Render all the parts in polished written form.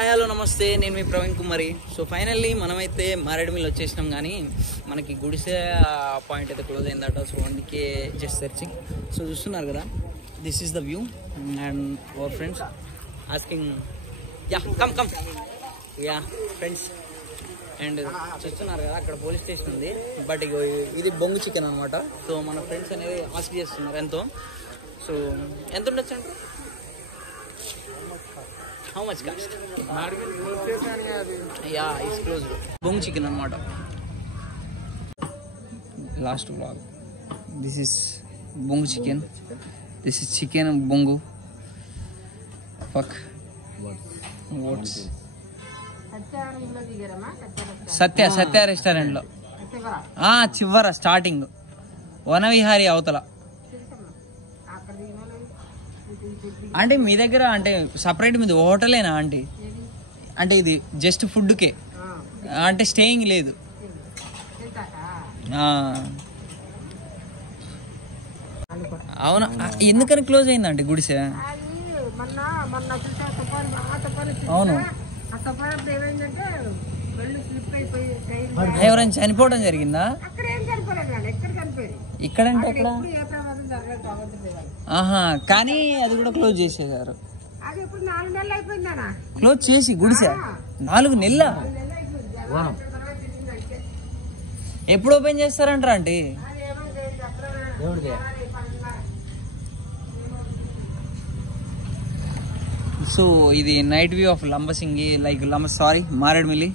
Hello నమస్తే, నేను మీ ప్రవీణ్ కుమారి. So finally మనమైతే మారేడుమిల్లి వచ్చేసినాం, కానీ మనకి గుడిసె పాయింట్ అయితే క్లోజ్ అయిందట. సో అందుకే జస్ట్ సెర్చింగ్. సో చూస్తున్నారు కదా, this is the view and our friends asking yeah come come yeah friends. And చూస్తున్నారు కదా, అక్కడ పోలీస్ స్టేషన్ ఉంది. బట్ ఇది బొంగు చికెన్ అనమాట. సో మన ఫ్రెండ్స్ అనేది ఆస్క్ చేస్తున్నారు ఎంతో. సో ఎంత ఉండొచ్చు అంటే how much cost? Yeah, it's closed. Bong chicken anamata. Last vlog. This is bong chicken. This is chicken bongo. Fuck. What's? Satya restaurant lo. Chivara starting. Vanavihari avutala. అంటే మీ దగ్గర అంటే separate మీది హోటలేనా aunty? అంటే ఇది just ఫుడ్కే, అంటే staying లేదు. అవునా, ఎందుకని క్లోజ్ అయిందండి గుడిసె? అవును, ఎవరైనా చనిపోవడం జరిగిందా? ఇక్కడంటే ఎక్కడ? ఆహా, కానీ అది కూడా క్లోజ్ చేసేసారు. క్లోజ్ చేసి గుడిసె 4 నెలల ఎప్పుడు ఓపెన్ చేస్తారంటారా ఆంటీ? సో ఇది night view of Lambasingi, like Maredumilli.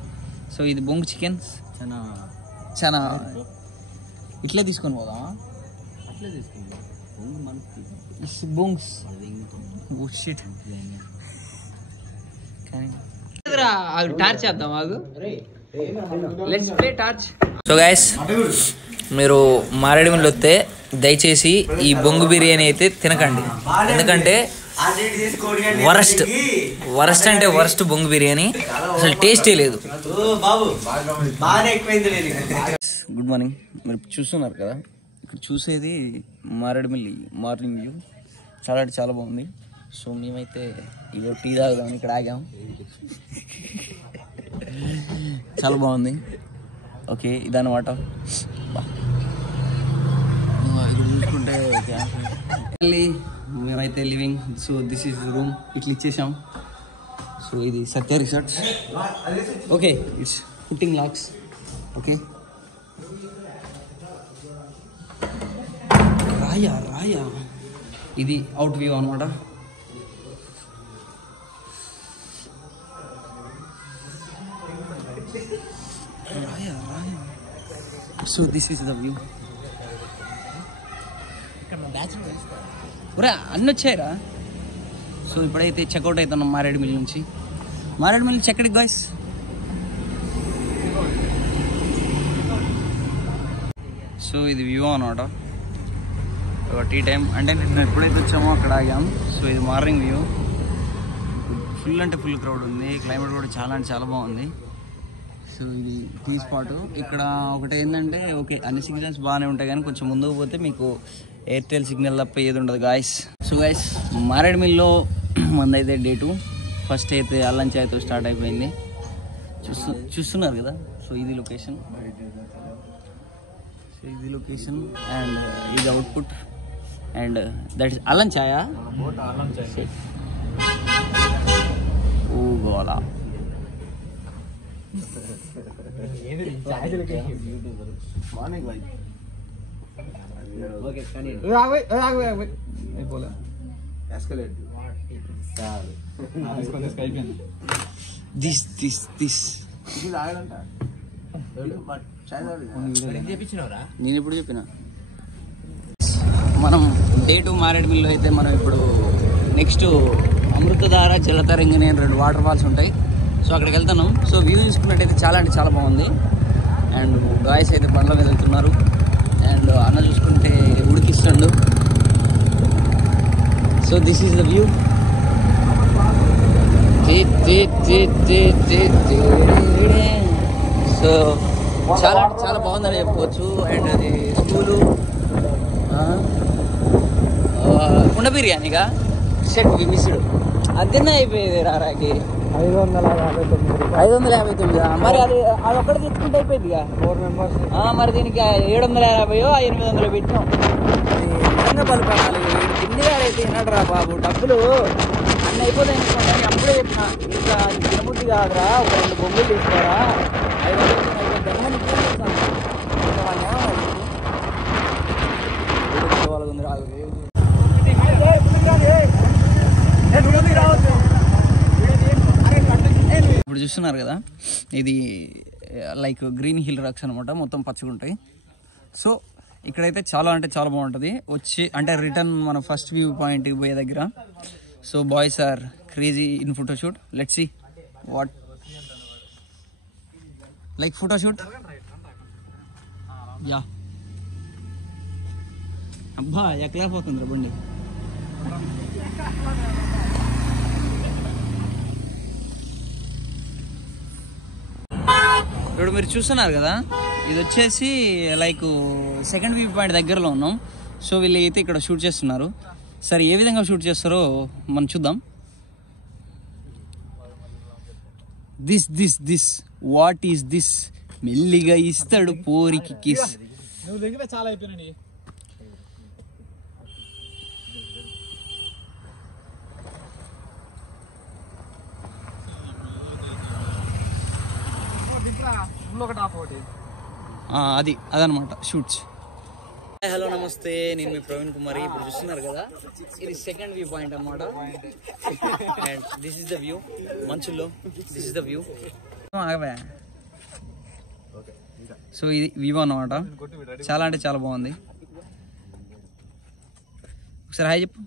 So ఇది బొంగు చికెన్ చాలా ఇట్లే తీసుకొని పోదామా? టార్చ్ చేద్దాం. Let's play torch. So guys, మీరు మారేడుమిల్లి వస్తే దయచేసి ఈ బొంగు బిర్యానీ అయితే తినకండి, ఎందుకంటే వరస్ట్ అంటే వరస్ట్ బొంగు బిర్యానీ, అసలు టేస్టే లేదు. Good morning. మీరు చూస్తున్నారు కదా, ఇక్కడ చూసేది మారేడుమిల్లి మార్నింగ్ వ్యూ. చాలా అంటే చాలా బాగుంది. సో మేమైతే ఇదో టీ తాగుదామని ఇక్కడ ఆగాం. చాలా బాగుంది. ఓకే, ఇదన్నమాట. చూసుకుంటే మేమైతే living. So this is room, ఇట్లా ఇచ్చేసాం. సో ఇది Satya resorts. Okay, it's putting locks. Okay, రాయా ఇది అవుట్ వ్యూ అనమాట. So this is the view. అన్నీ వచ్చాయరా. సో ఇప్పుడైతే చెక్అవుట్ అవుతున్నాం మారేడుమిల్లి నుంచి. మారేడుమిల్లి ఎక్కడికి గాయ్స్? సో ఇది వ్యూ అనమాట. టీ టైం అంటే నిన్న ఎప్పుడైతే వచ్చామో అక్కడ ఆగాం. సో ఇది మార్నింగ్ వ్యూ. ఫుల్ అంటే ఫుల్ క్రౌడ్ ఉంది. క్లైమేట్ కూడా చాలా అంటే చాలా బాగుంది. సో ఇది టీ స్పాట్. ఇక్కడ ఒకటి ఏంటంటే, ఓకే అన్ని సిగ్నల్స్ బాగానే ఉంటాయి, కానీ కొంచెం ముందుకు పోతే మీకు ఎయిర్టెల్ సిగ్నల్ తప్ప ఏది ఉండదు గాయస్. సో గాయస్, మారేడుమిల్లిలో మందైతే డే 2. ఫస్ట్ అయితే అల్లం చాయ్తో స్టార్ట్ అయిపోయింది. చూస్తున్నారు కదా. సో ఇది లొకేషన్, అండ్ ఇది output, and that is allam chai. ఓ గోలా. నేను ఇప్పుడు చెప్పిన. మనం డే 2 మారేడుమిల్లిలో అయితే మనం ఇప్పుడు నెక్స్ట్ అమృతధార, జలతరంగిణి అని 2 వాటర్ ఫాల్స్ ఉంటాయి. సో అక్కడికి వెళ్తున్నాం. సో వ్యూ చూసుకున్నట్టయితే చాలా అంటే చాలా బాగుంది. అండ్ గాయస్ అయితే బండ్ల మీద వెళ్తున్నారు. అండ్ అన్న చూసుకుంటే ఉడికిస్తాడు. So this is the view. So చాలా అంటే చాలా బాగుందని చెప్పుకోవచ్చు. అండ్ అది స్కూలు కుండ బిర్యానీగా సెట్ మిస్డ్ అద్దెనే అయిపోయేది రారాకి. 559. మరి అది ఒక్కటి తెచ్చుకుంటే అయిపోయింది ఇక 4 మెంబర్స్. మరి దీనికి 750 800 పెట్టినాం. నిజంగా పలుపాలి తిండిగా అయితే తినడరా బాబు, డబ్బులు అన్నీ అయిపోతాయి అనుకోండి. అప్పుడే చెప్పిన ఇంకా తినబుద్ధి కాదురా, ఒక 2 బొంగులు తీసుకోరా, 500 దమ్మని ఇప్పుడు చూస్తున్నారు కదా, ఇది లైక్ గ్రీన్ హిల్ రాక్స్ అనమాట, మొత్తం పచ్చగుంటాయి. సో ఇక్కడైతే చాలా అంటే చాలా బాగుంటుంది. వచ్చి అంటే రిటర్న్ మన ఫస్ట్ వ్యూ పాయింట్ పోయే దగ్గర. So boys are crazy in photoshoot. Let's see what like photoshoot. యా అబ్బా ఎక్కడా పోతుందిరా బండి. ఇప్పుడు మీరు చూస్తున్నారు కదా, ఇది వచ్చేసి లైక్ సెకండ్ వ్యూ పాయింట్ దగ్గరలో ఉన్నాం. సో వీళ్ళు అయితే ఇక్కడ షూట్ చేస్తున్నారు. సరే ఏ విధంగా షూట్ చేస్తారో మనం చూద్దాం. This what is this? మెల్లిగా ఇస్తాడు పోరికి కిస్. చాలా అయిపోయినాయి. అదనమాట షూట్స్. హలో నమస్తే, నేను మీ ప్రవీణ్ కుమారి. ఇప్పుడు చూస్తున్నారు కదా, ఇది సెకండ్ వ్యూ పాయింట్ అనమాట. And this is the view మంచుల్లో. This is the view. So ఇది వ్యూ అన్నమాట. చాలా అంటే చాలా బాగుంది. ఒకసారి హాయ్ చెప్పు.